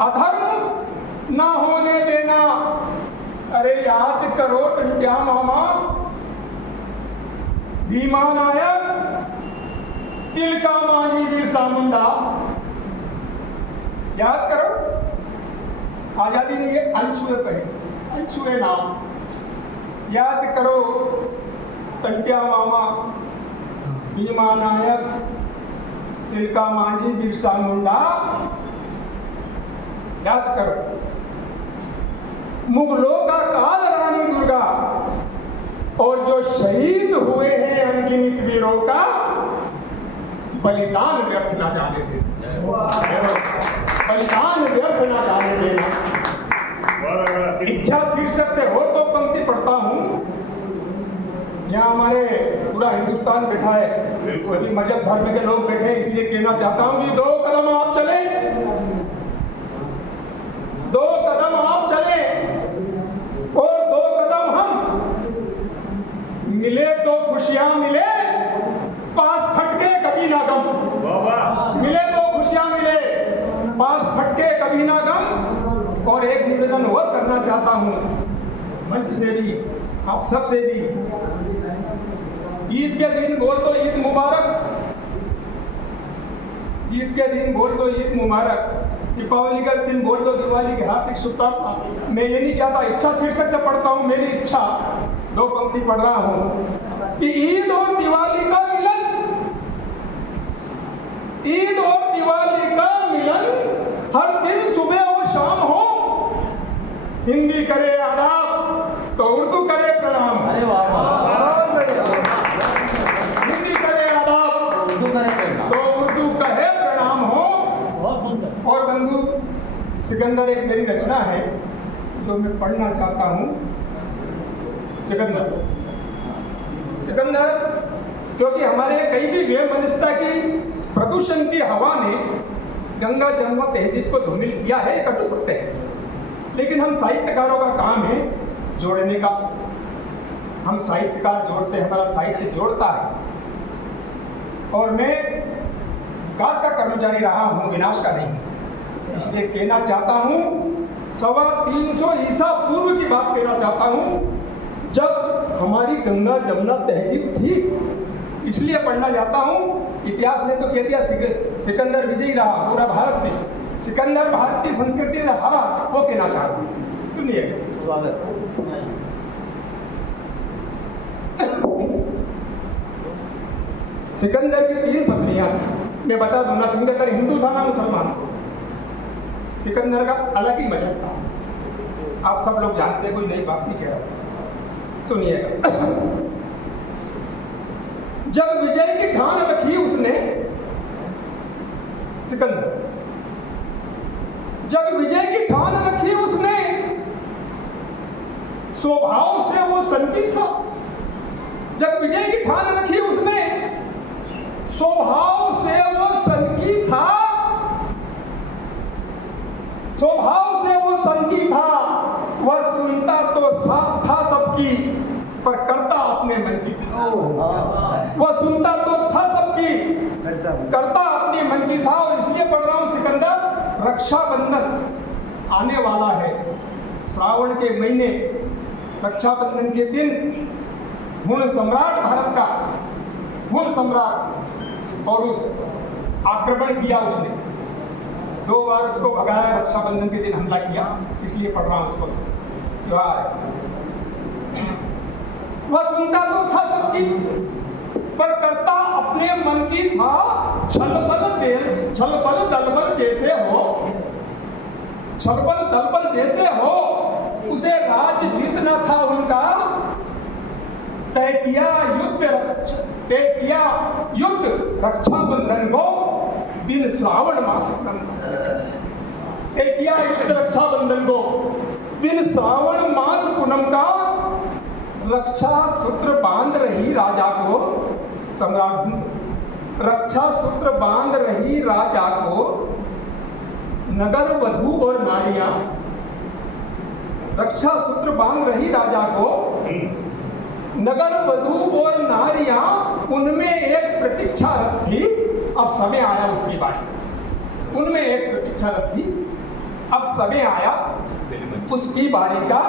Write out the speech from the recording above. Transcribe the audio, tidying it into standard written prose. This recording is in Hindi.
अधर्म ना होने देना। अरे याद करो टंट्या मामा, भीमा नायक, तिलका मांझी, बिरसा मुंडा, याद करो। आजादी नहीं है, अनछुए पड़े, अनछुए नाम याद करो। टंट्या मामा, भीमा नायक, तिलका मांझी, बिरसा मुंडा, याद करो। मुगलों का काल रानी दुर्गा और जो शहीद हुए हैं अनगिनत वीरों का बलिदान व्यर्थ ना जाने देना, बलिदान व्यर्थ ना जाने देना। इच्छा शीर्षक से हो तो पंक्ति पढ़ता हूं। यहाँ हमारे पूरा हिंदुस्तान बैठा है, अभी मजहब धर्म के लोग बैठे हैं, इसलिए कहना चाहता हूं कि 2 कदम आप चले, 2 कदम आप चले और 2 कदम हम। मिले तो खुशियां मिले, पास फटके कभी ना गम। मिले तो खुशियां मिले, पास फटके कभी ना गम। और एक निवेदन और करना चाहता हूं मंच से भी, आप सब से भी। ईद के दिन बोल तो ईद मुबारक, ईद के दिन बोल तो ईद मुबारक, दीपावली का दिन बोल दो दिवाली की हार्दिक शुभकामना। मैं ये नहीं चाहता, इच्छा शीर्षक से पढ़ता हूँ, मेरी इच्छा 2 पंक्ति पढ़ रहा हूँ कि ईद और दिवाली का मिलन, ईद और दिवाली का मिलन हर दिन सुबह और शाम हो। हिंदी करे आदाब तो उर्दू करे प्रणाम। अरे वाह, हिंदी करे आदाब, उर्दू करे प्रणाम तो उर्दू कहे प्रणाम हो। और बंधु सिकंदर, एक मेरी रचना है जो मैं पढ़ना चाहता हूं। सिकंदर, सिकंदर, क्योंकि हमारे कई भी व्यमनस्यता की, प्रदूषण की हवा ने गंगा जमुना तहजीब को धूमिल किया है, कर तो सकते हैं, लेकिन हम साहित्यकारों का काम है जोड़ने का। हम साहित्यकार जोड़ते हैं, हमारा साहित्य जोड़ता है। और मैं विकास का कर्मचारी रहा हूं, विनाश का नहीं। इसलिए कहना चाहता हूं, 350 ईसा पूर्व की बात कहना चाहता हूं, जब हमारी गंगा जमुना तहजीब थी। इसलिए पढ़ना चाहता हूं। इतिहास ने तो कह दिया सिकंदर विजयी रहा पूरा भारत में, सिकंदर भारतीय संस्कृति से हारा, वो कहना चाहता हूं। सुनिए, स्वागत। सिकंदर की 3 पत्नियां थी। मैं बता दूं ना, सिकंदर हिंदू था ना मुसलमान था। सिकंदर का अलग ही मजहब था, आप सब लोग जानते, कोई नई बात नहीं कह रहा। सुनिएगा। जब विजय की ठान रखी उसने, सिकंदर, जब विजय की ठान रखी उसने, स्वभाव से वो सनकी था। जब विजय की ठान रखी उसने, स्वभाव से वो सनकी था, स्वभाव से वो सनकी था। वह सुनता तो साथ था सबकी, पर करता अपने मन की था। वह सुनता तो था सबकी, करता अपने मन की था। और इसलिए पढ़ रहा हूं सिकंदर। रक्षाबंधन आने वाला है, श्रावण के महीने, रक्षाबंधन के दिन हुण सम्राट भारत का, हुण सम्राट, और उस आक्रमण किया उसने, 2 बार उसको भगाया, रक्षाबंधन के दिन हमला किया। इसलिए पढ़ रहा हूं उसको त्योहार। वह सुनता तो था सबकी, पर करता अपने मन की था। छलबल दलबल जैसे हो, छलबल दलबल जैसे हो, उसे राज जीतना था उनका। तय किया युद्ध रक्षाबंधन को, दिन श्रावण मास पूनम। तय किया युद्ध रक्षाबंधन को, दिन श्रावण मास पूनम का। रक्षा सूत्र बांध रही राजा को, सम्राट, रक्षा सूत्र बांध रही राजा को, नगर वधू और नारियां, रक्षा सूत्र बांध रही राजा को, नगर वधू और नारियां, उनमें एक प्रतीक्षारत थी। अब समय आया उसकी बात। उनमें एक प्रतीक्षारत थी। अब समय आया उसकी बारी का